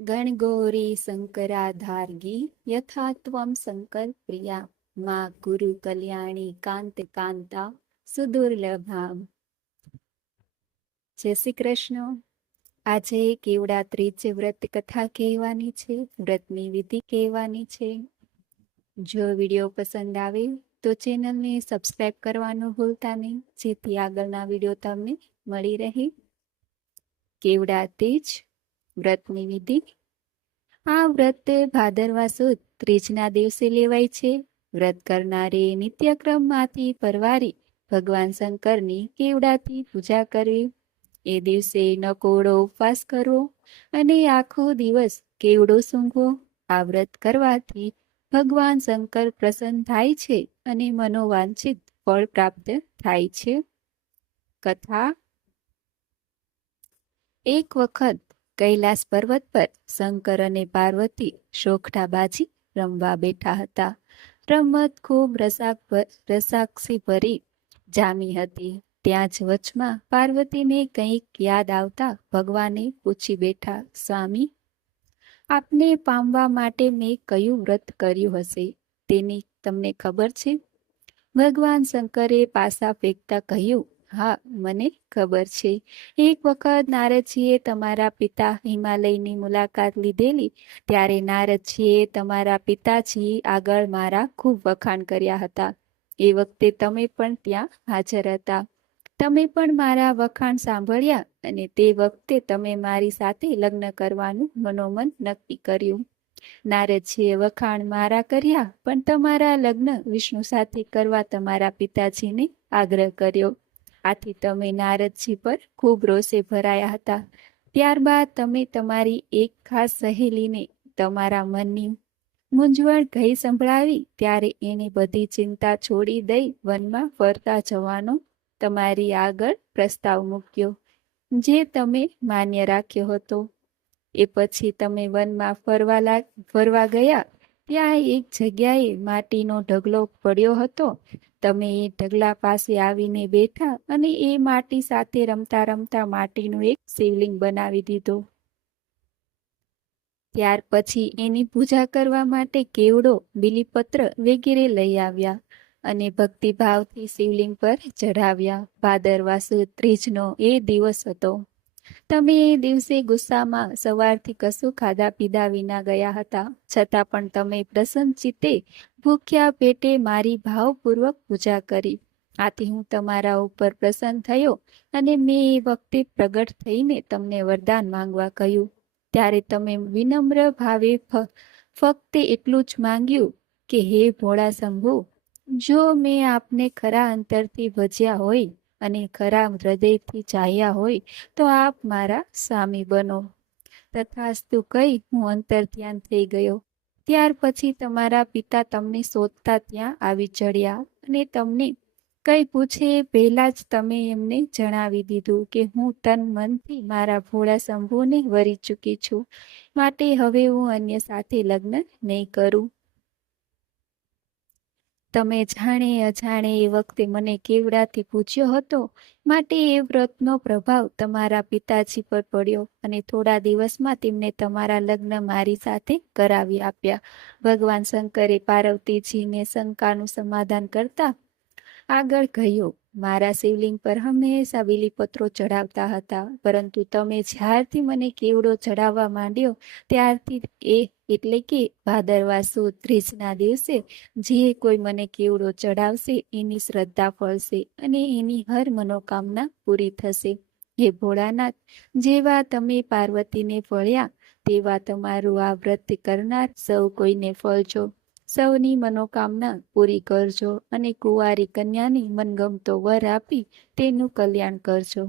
ગણગૌરી શંકરાધાર્ગી યથાત્વમ શંકર પ્રિયા મા ગુરુ કલ્યાણી કાંત કાંતા સુદુર્લભામ જય શ્રી કૃષ્ણ આજે કેવડા ત્રીજ વ્રત કથા કહેવાની છે, વ્રતની વિધિ કહેવાની છે। જો વીડિયો પસંદ આવે તો ચેનલને સબસ્ક્રાઈબ કરવાનું ભૂલતા નહીં, જેથી આગળના વીડિયો તમને મળી રહે। કેવડા તેજ વ્રતની વિધિ? આ વ્રત ભાદરવા સુદ ત્રીજના દિવસે લેવાય છે. વ્રત કરનારે નિત્યક્રમમાંથી પરવારી ભગવાન શંકરની કેવડાથી પૂજા કરવી. એ દિવસે નકોડો ઉપવાસ કરવો અને આખો દિવસ કેવડો સૂંઘવો. આ વ્રત કરવાથી ભગવાન શંકર પ્રસન્ન થાય છે અને મનોવાંછિત ફળ પ્રાપ્ત થાય છે. કથા? એક વખત કૈલાસ પર્વત પર શંકર અને પાર્વતી શોખડાબાજી રમવા બેઠા હતા. રમત ખૂબ રસાક રસાક્ષી ભરી જામી હતી. ત્યાં જ વચમાં પાર્વતીને કંઈક યાદ આવતા ભગવાને પૂછી બેઠા, સ્વામી, આપને પામવા માટે મેં કયું વ્રત કર્યું હશે? તેની તમને ખબર છે? ભગવાન શંકરે પાસા ફેંકતા કહ્યું હા, મને ખબર છે. એક વખત નારદજીએ તમારા પિતા હિમાલયની મુલાકાત લીધેલી, ત્યારે નારદજીએ તમારા પિતાજી આગળ મારા ખૂબ વખાણ કર્યા હતા. એ વખતે તમે પણ ત્યાં હાજર હતા. તમે પણ મારા વખાણ સાંભળ્યા અને તે વખતે તમે મારી સાથે લગ્ન કરવાનું મનોમન નક્કી કર્યું. નારદજીએ વખાણ મારા કર્યા, પણ તમારા લગ્ન વિષ્ણુ સાથે કરવા તમારા પિતાજીને આગ્રહ કર્યો. આથી તમે નારદજી પર ખૂબ રોષે ભરાયા હતા. ત્યારબાદ તમે તમારી એક ખાસ સહેલીને તમારા મનની મૂંઝવણ ગઈ સંભળાવી ત્યારે એને બધી ચિંતા છોડી દઈ વનમાં ફરતા જવાનો તમારી આગળ પ્રસ્તાવ મૂક્યો. જે તમે માન્ય રાખ્યો હતો. એ પછી તમે વનમાં ફરવા લાગ, ફરવા ગયા ત્યાં એક જગ્યાએ માટીનો ઢગલો પડ્યો હતો. તમે એ ઢગલા પાસે આવીને બેઠા અને એ માટી સાથે રમતા રમતા માટીનું એક શિવલિંગ બનાવી દીધો. ત્યાર પછી એની પૂજા કરવા માટે કેવડો બિલીપત્ર વગેરે લઈ આવ્યા અને ભક્તિભાવથી શિવલિંગ પર ચઢાવ્યા. ભાદરવા ત્રીજનો એ દિવસ હતો. તમે એ દિવસે ગુસ્સામાં સવારથી કશું ખાધા પીધા વિના ગયા હતા? છતાં પણ તમે પ્રસન્ન ચિત્તે ભૂખ્યા પેટે મારી ભાવપૂર્વક પૂજા કરી. આથી હું તમારા ઉપર પ્રસન્ન થયો અને મેં એ વખતે પ્રગટ થઈને તમને વરદાન માંગવા કહ્યું. ત્યારે તમે વિનમ્ર ભાવે ફક્ત એટલું જ માંગ્યું કે, હે ભોળા શંભુ, જો મેં આપને ખરા અંતરથી ભજ્યા હોય અને ખરા હૃદયથી ચાહ્યા હોય તો આપ મારા સ્વામી બનો. તથાસ્તુ કહી હું અંતર ધ્યાન થઈ ગયો. ત્યાર પછી તમારા પિતા તમને શોધતા ત્યાં આવી ચડ્યા અને તમને કઈ પૂછે એ પહેલા જ તમે એમને જણાવી દીધું કે હું તન મનથી મારા ભોળા શંભુને વરી ચૂકી છું. માટે હવે હું અન્ય સાથે લગ્ન નહીં કરું. તમે જાણે અજાણે એ વખતે મને કેવડાથી પૂછ્યો હતો? માટે એ વ્રતનો પ્રભાવ તમારા પિતાજી પર પડ્યો અને થોડા દિવસમાં તેમને તમારા લગ્ન મારી સાથે કરાવી આપ્યા. ભગવાન શંકરે પાર્વતીજીને શંકાનું સમાધાન કરતા આગળ કહ્યું મારા શિવલિંગ પર હંમેશા બીલીપત્રો ચડાવતા હતા, પરંતુ તમે જ્યારથી મને કેવડો ચડાવવા માંડ્યો, ત્યારથી એ એટલે કે ભાદરવા સુદ, ત્રીજના દિવસે જે કોઈ મને કેવડો ચડાવશે એની શ્રદ્ધા ફળશે અને એની હર મનોકામના પૂરી થશે. હે ભોળાનાથ, જેવા તમે પાર્વતીને ફળ્યા, તેવા તમારું આ વ્રત કરનાર સૌ કોઈને ફળજો. સૌની મનોકામના પૂરી કરજો અને કુંવારી કન્યાની મનગમતો વર આપી તેનું કલ્યાણ કરજો.